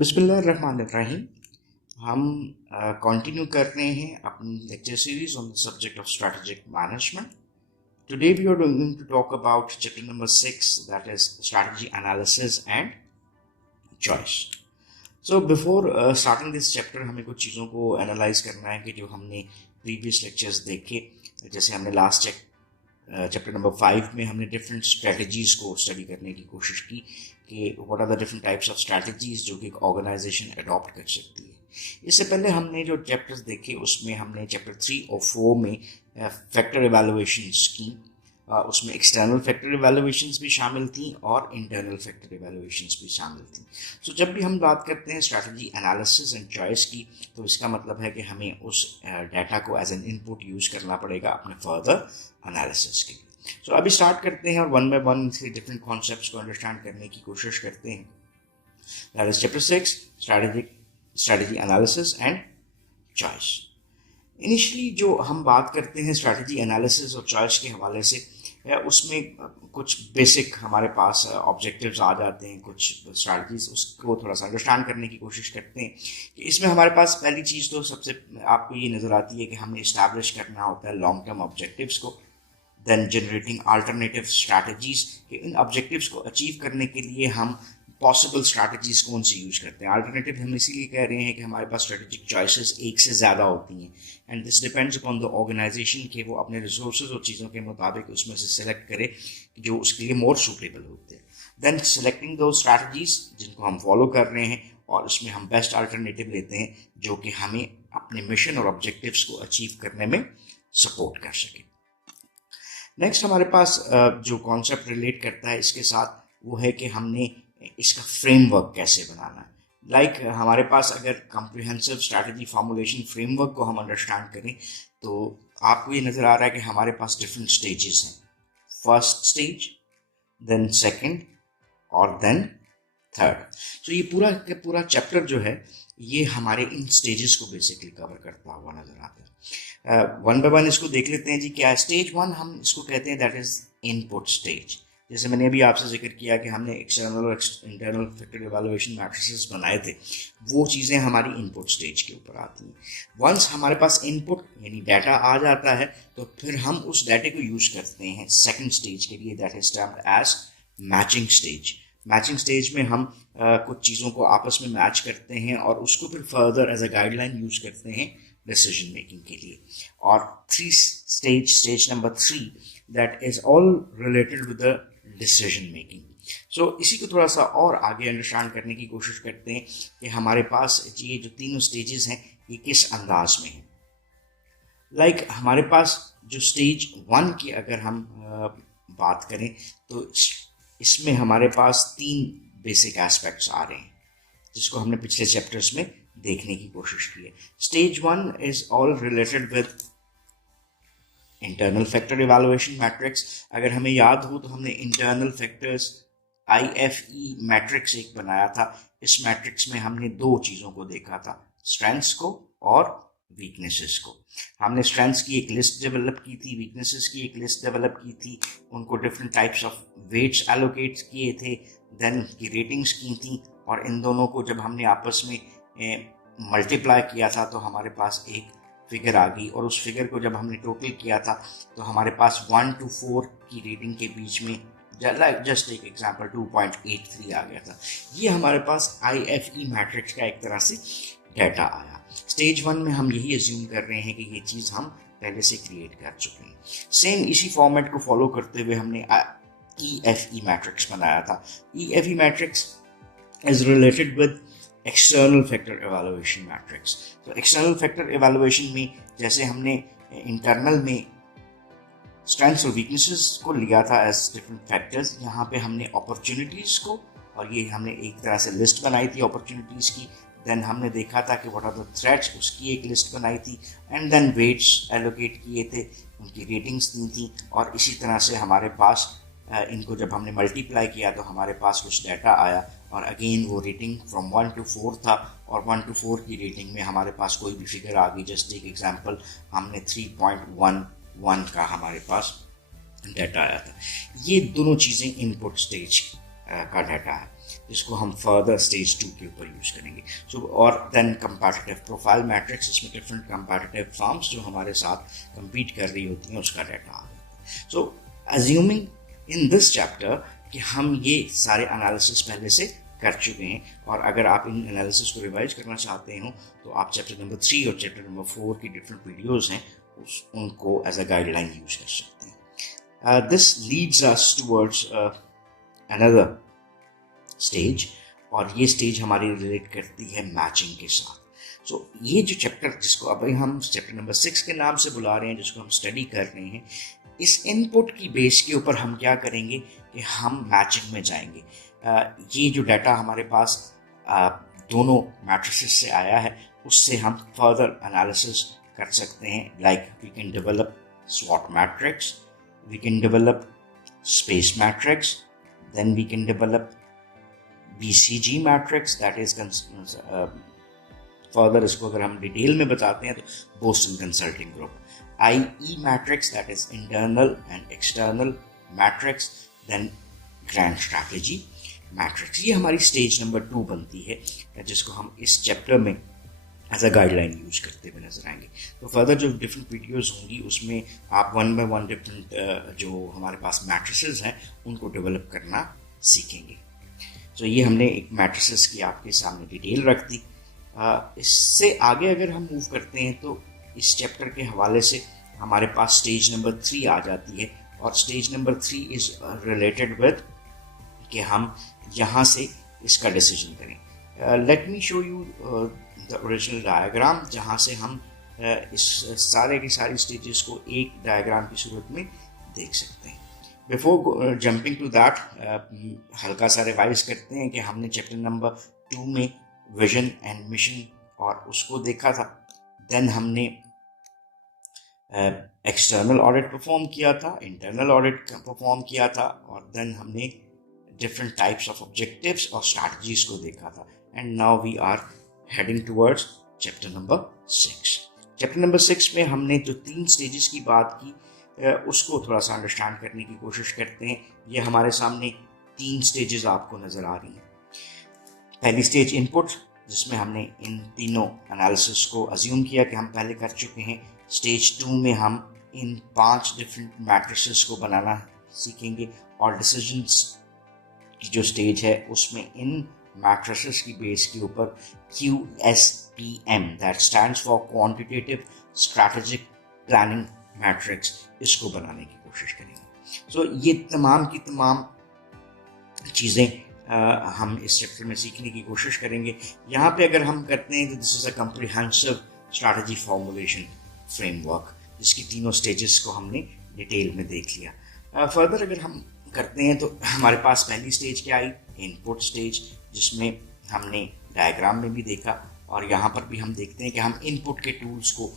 बिस्मिल्लाहिर्रहमानिर्रहीम। हम कंटिन्यू कर रहे हैं अपनी lecture series on the subject of strategic management. Today we are going to talk about chapter number 6, that is strategy analysis and choice. So before starting this chapter हमें कुछ चीज़ों को एनालाइज करना है कि जो हमने प्रीवियस लेक्चर्स देखे। जैसे हमने लास्ट चैप्टर नंबर 5 में हमने डिफरेंट स्ट्रेटजीज को स्टडी करने की कोशिश की कि what are the different types of strategies जो कि एक ऑर्गेनाइजेशन अडॉप्ट कर सकती है। इससे पहले हमने जो चैप्टर्स देखे उसमें हमने चैप्टर 3 और 4 में फैक्टर इवैल्यूएशंस की। उसमें एक्सटर्नल फैक्टर इवैल्यूएशंस भी शामिल थी और इंटरनल फैक्टर इवैल्यूएशंस भी शामिल थी। सो जब भी हम बात करते हैं स्ट्रैटेजी एनालिसिस एंड चॉइस की, तो इसका मतलब है कि हमें उस डाटा को एज एन इनपुट यूज करना पड़ेगा अपने फर्दर एनालिसिस के लिए। सो अभी स्टार्ट करते हैं और वन बाय वन इसके डिफरेंट कॉन्सेप्ट्स को अंडरस्टैंड करने की कोशिश करते हैं। That is chapter 6, strategy analysis and choice. Initially जो हम बात करते हैं स्ट्रैटेजी एनालिसिस और चॉइस के हवाले से, उसमें कुछ बेसिक हमारे पास ऑब्जेक्टिव्स आ जाते हैं, कुछ स्ट्रैटेजीज, उसको थोड़ा सा अंडरस्टैंड करने की कोशिश करते हैं कि इसमें हमारे पास पहली चीज़ तो सबसे आपको ये नज़र आती है कि हमें इस्टेब्लिश करना होता है लॉन्ग टर्म ऑब्जेक्टिव्स को, देन जनरेटिंग अल्टरनेटिव स्ट्रैटेजीज कि इन ऑब्जेक्टिव्स को अचीव करने के लिए हम पॉसिबल स्ट्रैटेजीज कौन सी यूज करते हैं। अल्टरनेटिव हम इसीलिए कह रहे हैं कि हमारे पास स्ट्रेटेजिक चॉइसेस एक से ज़्यादा होती हैं and this depends upon the organization कि वो अपने रिसोर्सेज और चीज़ों के मुताबिक उसमें से सिलेक्ट करे जो उसके लिए मोर सूटेबल होते हैं। देन सेलेक्टिंग दो स्ट्रैटेजीज जिनको हम फॉलो कर रहे हैं और उसमें हम बेस्ट अल्टरनेटिव लेते हैं जो कि हमें अपने मिशन और ऑब्जेक्टिव्स को अचीव करने में सपोर्ट कर सके। नेक्स्ट हमारे पास जो कॉन्सेप्ट रिलेट करता है इसके साथ वो है कि हमने इसका फ्रेमवर्क कैसे बनाना है। लाइक हमारे पास अगर कॉम्प्रिहेंसिव स्ट्रैटेजी फॉर्मुलेशन फ्रेमवर्क को हम अंडरस्टैंड करें तो आपको ये नज़र आ रहा है कि हमारे पास डिफरेंट स्टेजेस हैं। फर्स्ट स्टेज, देन सेकंड और देन थर्ड। सो ये पूरा चैप्टर जो है ये हमारे इन स्टेजेस को बेसिकली कवर करता हुआ नजर आता है। वन बाय वन इसको देख लेते हैं जी। क्या स्टेज 1 हम इसको कहते हैं, दैट इज इनपुट स्टेज। जैसे मैंने अभी आपसे जिक्र किया कि हमने एक्सटर्नल और इंटरनल फैक्टर इवैल्यूएशन मैट्रिसेस बनाए थे, वो चीज़ें हमारी इनपुट स्टेज के ऊपर आती हैं। वंस हमारे पास इनपुट यानी डाटा आ जाता है तो फिर हम उस डाटे को यूज करते हैं सेकंड स्टेज के लिए, that is termed as matching stage. Matching stage में हम कुछ चीज़ों को आपस में मैच करते हैं और उसको फिर further as a guideline use करते हैं डिसीजन मेकिंग के लिए। और stage number 3 that is all related with the decision making. So इसी को थोड़ा सा और आगे अंडरस्टैंड करने की कोशिश करते हैं कि हमारे पास ये जो तीनों स्टेजेस हैं ये किस अंदाज में हैं। लाइक हमारे पास जो स्टेज 1 की अगर हम बात करें तो इसमें हमारे पास 3 बेसिक एस्पेक्ट्स आ रहे हैं जिसको हमने पिछले चैप्टर्स में देखने की कोशिश की है। Stage 1 is all related with internal factor evaluation matrix. अगर हमें याद हो तो हमने इंटरनल फैक्टर्स IFE मैट्रिक्स एक बनाया था। इस मैट्रिक्स में हमने 2 चीज़ों को देखा था, स्ट्रेंथ्स को और वीकनेसेस को। हमने स्ट्रेंथ्स की एक लिस्ट डेवलप की थी, वीकनेसेस की एक लिस्ट डेवलप की थी, उनको different types of weights allocate किए थे, देन की रेटिंग्स की थी और इन दोनों को जब हमने आपस में मल्टीप्लाई किया था तो हमारे पास एक फिगर आ गई और उस फिगर को जब हमने टोटल किया था तो हमारे पास 1 to 4 की रेटिंग के बीच में जस्ट एक एग्जांपल 2.83 आ गया था। ये हमारे पास IFE मैट्रिक्स का एक तरह से डाटा आया। स्टेज 1 में हम यही अज्यूम कर रहे हैं कि ये चीज़ हम पहले से क्रिएट कर चुके हैं। सेम इसी फॉर्मेट को फॉलो करते हुए हमने EFE मैट्रिक्स बनाया था। EFE matrix is related with external factor evaluation matrix. तो एक्सटर्नल फैक्टर इवैल्यूएशन में जैसे हमने इंटरनल में स्ट्रेंथ्स और वीकनेसेस को लिया था एज डिफरेंट फैक्टर्स, यहाँ पे हमने अपॉर्चुनिटीज़ को, और ये हमने एक तरह से लिस्ट बनाई थी अपॉर्चुनिटीज़ की। देन हमने देखा था कि व्हाट आर द थ्रेट्स, उसकी एक लिस्ट बनाई थी एंड देन वेट्स एलोकेट किए थे, उनकी रेटिंग्स दी थी और इसी तरह से हमारे पास इनको जब हमने मल्टीप्लाई किया तो हमारे पास कुछ डाटा आया और अगेन वो रेटिंग फ्रॉम 1 to 4 था और 1 to 4 की रेटिंग में हमारे पास कोई भी फिगर आ गई। जस्ट एक एग्जांपल, हमने 3.11 का हमारे पास डाटा आया था। ये दोनों चीज़ें इनपुट स्टेज का डाटा है। जिसको हम फर्दर स्टेज 2 के ऊपर यूज करेंगे. सो और देन कंपैटिटिव प्रोफाइल मैट्रिक्स, इसमें डिफरेंट कंपैटिटिव फर्म्स जो हमारे साथ compete कर रही होती हैं उसका डाटा आ जाता है. सो अज्यूमिंग इन दिस चैप्टर कि हम ये सारे एनालिसिस पहले से कर चुके हैं, और अगर आप इन एनालिसिस को रिवाइज करना चाहते हो तो आप चैप्टर नंबर 3 और चैप्टर नंबर 4 की डिफरेंट वीडियोस हैं उनको एज अ गाइडलाइन यूज कर सकते हैं. This leads us towards another stage, और ये स्टेज हमारी रिलेट करती है मैचिंग के साथ. सो ये जो चैप्टर जिसको अभी हम चैप्टर नंबर 6 के नाम से बुला रहे हैं, जिसको हम स्टडी कर रहे हैं, इस इनपुट की बेस के ऊपर हम क्या करेंगे कि हम मैचिंग में जाएंगे. ये जो डाटा हमारे पास दोनों मैट्रिसेस से आया है उससे हम फर्दर एनालिसिस कर सकते हैं. लाइक वी कैन डेवलप स्वॉट matrix, we can develop space matrix, then we can develop BCG matrix, that is further इसको अगर हम डिटेल में बताते हैं तो Boston consulting group. IE matrix, that is internal and external matrix, then grand strategy matrix. ये हमारी stage number 2 बनती है, जिसको हम इस चैप्टर में एज अ गाइडलाइन यूज करते हुए नजर आएंगे. तो फर्दर जो डिफरेंट वीडियोस होंगी उसमें आप वन बाय वन डिफरेंट जो हमारे पास मैट्रिसेस हैं उनको डेवलप करना सीखेंगे. तो ये हमने एक मैट्रिसेस की आपके सामने डिटेल रख दी. इससे आगे अगर हम मूव करते हैं तो इस चैप्टर के हवाले से हमारे पास स्टेज नंबर 3 आ जाती है, और stage number 3 is related with कि हम यहाँ से इसका डिसीजन करें. Let me show you the original diagram, जहाँ से हम इस सारे की सारी स्टेजेस को एक डायग्राम की सूरत में देख सकते हैं. बिफोर जंपिंग टू दैट हल्का सा रिवाइज करते हैं कि हमने चैप्टर नंबर 2 में विजन एंड मिशन और उसको देखा था. देन हमने एक्सटर्नल ऑडिट परफॉर्म किया था, इंटरनल ऑडिट परफॉर्म किया था, और देन हमने डिफरेंट टाइप्स ऑफ ऑब्जेक्टिव्स और स्ट्रैटेजीज को देखा था. And now we are heading towards chapter number 6. Chapter number 6 में हमने जो 3 स्टेजेस की बात की उसको थोड़ा सा अंडरस्टैंड करने की कोशिश करते हैं. ये हमारे सामने 3 स्टेजेस आपको नजर आ रही हैं. पहली स्टेज इनपुट, जिसमें हमने इन तीनों एनालिसिस को अज्यूम किया कि हम पहले कर चुके हैं. स्टेज 2 में हम इन 5 डिफरेंट मैट्रिसेस को बनाना सीखेंगे, और डिसीजंस की जो स्टेज है उसमें इन मैट्रिसेस की बेस के ऊपर QSPM, that stands for quantitative strategic planning matrix, इसको बनाने की कोशिश करेंगे. सो ये तमाम की तमाम चीज़ें हम इस चैप्टर में सीखने की कोशिश करेंगे. यहाँ पे अगर हम करते हैं तो this is a comprehensive strategy formulation framework, जिसकी तीनों स्टेजेस को हमने डिटेल में देख लिया. फर्दर अगर हम करते हैं तो हमारे पास पहली स्टेज क्या आई, इनपुट स्टेज, जिसमें हमने डायग्राम में भी देखा, और यहाँ पर भी हम देखते हैं कि हम इनपुट के टूल्स को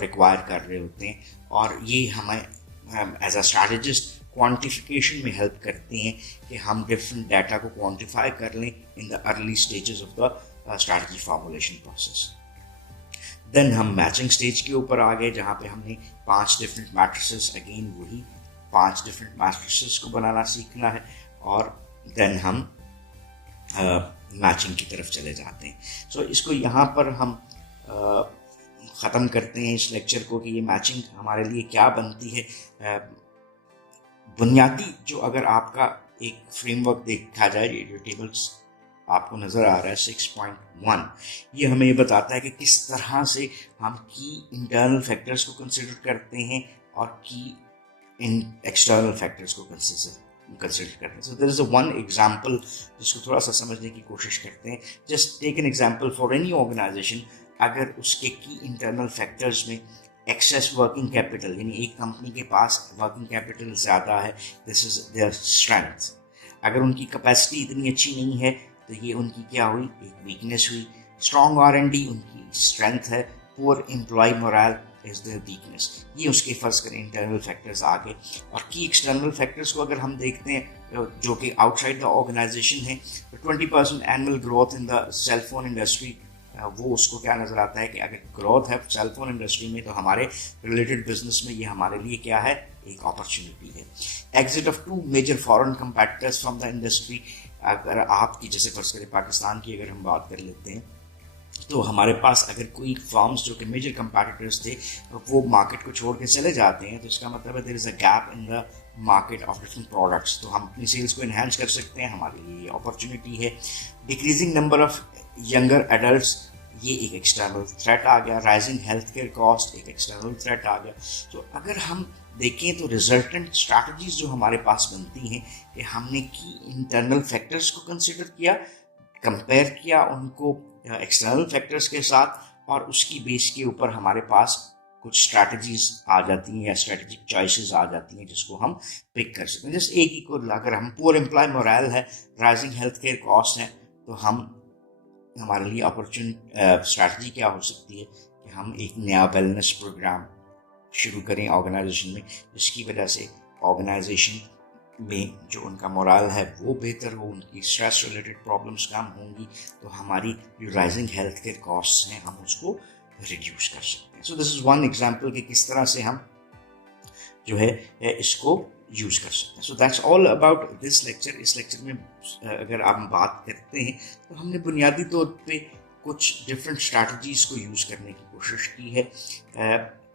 रिक्वायर कर रहे होते हैं, और ये हमें एज अ स्ट्रैटेजिस्ट क्वांटिफिकेशन में हेल्प करते हैं कि हम डिफरेंट डाटा को क्वांटिफाई कर लें in the early stages of the strategy formulation process. Then हम मैचिंग स्टेज के ऊपर आ गए, जहाँ पे हमने 5 डिफरेंट मैट्रिसेस, अगेन वही 5 डिफरेंट मैट्रिसेस को बनाना सीखना है, और देन हम मैचिंग की तरफ चले जाते हैं. सो इसको यहाँ पर हम ख़त्म करते हैं इस लेक्चर को कि ये मैचिंग हमारे लिए क्या बनती है. बुनियादी जो अगर आपका एक फ्रेमवर्क देखा जाए, ये जो टेबल्स आपको नज़र आ रहा है 6.1, ये हमें ये बताता है कि किस तरह से हम की इंटरनल फैक्टर्स को कंसिडर करते हैं और की इन एक्सटर्नल फैक्टर्स को कंसिडर करते हैं. So there is one example जिसको थोड़ा सा समझने की कोशिश करते हैं. Just take an example for any organization. अगर उसके की इंटरनल फैक्टर्स में एक्सेस वर्किंग कैपिटल, यानी एक कंपनी के पास वर्किंग कैपिटल ज़्यादा है, दिस इज देयर स्ट्रेंथ. अगर उनकी कैपेसिटी इतनी अच्छी नहीं है तो ये उनकी क्या हुई, एक वीकनेस हुई. स्ट्रॉन्ग R&D उनकी स्ट्रेंथ है, poor employee morale is their weakness. ये उसके फर्ज करें इंटरनल फैक्टर्स आ गए. और की एक्सटर्नल फैक्टर्स को अगर हम देखते हैं जो कि आउटसाइड द ऑर्गेनाइजेशन है, तो 20% annual growth in the cellphone industry, वो उसको क्या नज़र आता है कि अगर ग्रोथ है सेलफोन इंडस्ट्री में तो हमारे रिलेटेड बिजनेस में ये हमारे लिए क्या है, एक अपॉर्चुनिटी है. Exit of 2 major foreign competitors from the industry, अगर आपकी जैसे फर्ज करें पाकिस्तान की अगर हम बात कर लेते हैं, तो हमारे पास अगर कोई फर्म्स जो कि मेजर कंपैटिटर्स थे वो मार्केट को छोड़ के चले जाते हैं, तो इसका मतलब है there is a gap in the market of different products. तो हम अपनी सेल्स को इन्हांस कर सकते हैं, हमारे लिए अपॉर्चुनिटी है। Decreasing number of younger adults, ये एक एक्सटर्नल थ्रेट आ गया। राइजिंग हेल्थ केयर कॉस्ट एक एक्सटर्नल थ्रेट आ गया। तो अगर हम देखें तो रिजल्टेंट स्ट्रैटेजीज जो हमारे पास बनती हैं कि हमने की इंटरनल फैक्टर्स को कंसिडर किया, कंपेयर किया उनको एक्सटर्नल फैक्टर्स के साथ, और उसकी बेस के ऊपर हमारे पास कुछ स्ट्रैटेजीज आ जाती हैं या स्ट्रैटेजिक चॉइसेस आ जाती हैं जिसको हम पिक कर सकते हैं। जैसे एक ही को अगर हम पुअर एम्प्लॉय मोरल है, राइजिंग हेल्थ केयर कॉस्ट है, तो हम हमारे लिए अपॉर्चुनिटी स्ट्रैटेजी क्या हो सकती है कि हम एक नया वेलनेस प्रोग्राम शुरू करें ऑर्गेनाइजेशन में, जिसकी वजह से ऑर्गेनाइजेशन में जो उनका मोरल है वो बेहतर हो, उनकी स्ट्रेस रिलेटेड प्रॉब्लम्स कम होंगी, तो हमारी जो राइजिंग हेल्थ केयर कॉस्ट हैं हम उसको रिड्यूस कर सकते हैं। So this is one example कि किस तरह से हम जो है इसको यूज कर सकते हैं। सो that's all about this lecture. इस लेक्चर में अगर आप बात करते हैं तो हमने बुनियादी तौर पे कुछ डिफरेंट स्ट्रैटेजीज को यूज करने की कोशिश की है,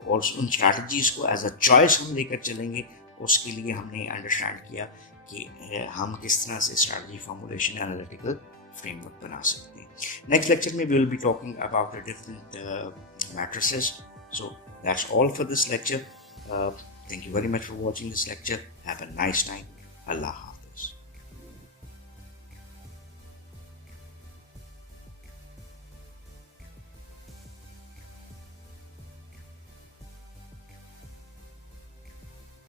और उन स्ट्रैटेजीज को एज अ चॉइस हम लेकर चलेंगे। उसके लिए हमने अंडरस्टैंड किया कि हम किस तरह से स्ट्रैटेजी फॉर्मुलेशन एनालिटिकल फ्रेमवर्क बना सकते हैं। नेक्स्ट लेक्चर में we will be talking about the different matrices. So that's all for this lecture. Thank you very much for watching this lecture. Have a nice time. Allah Hafiz.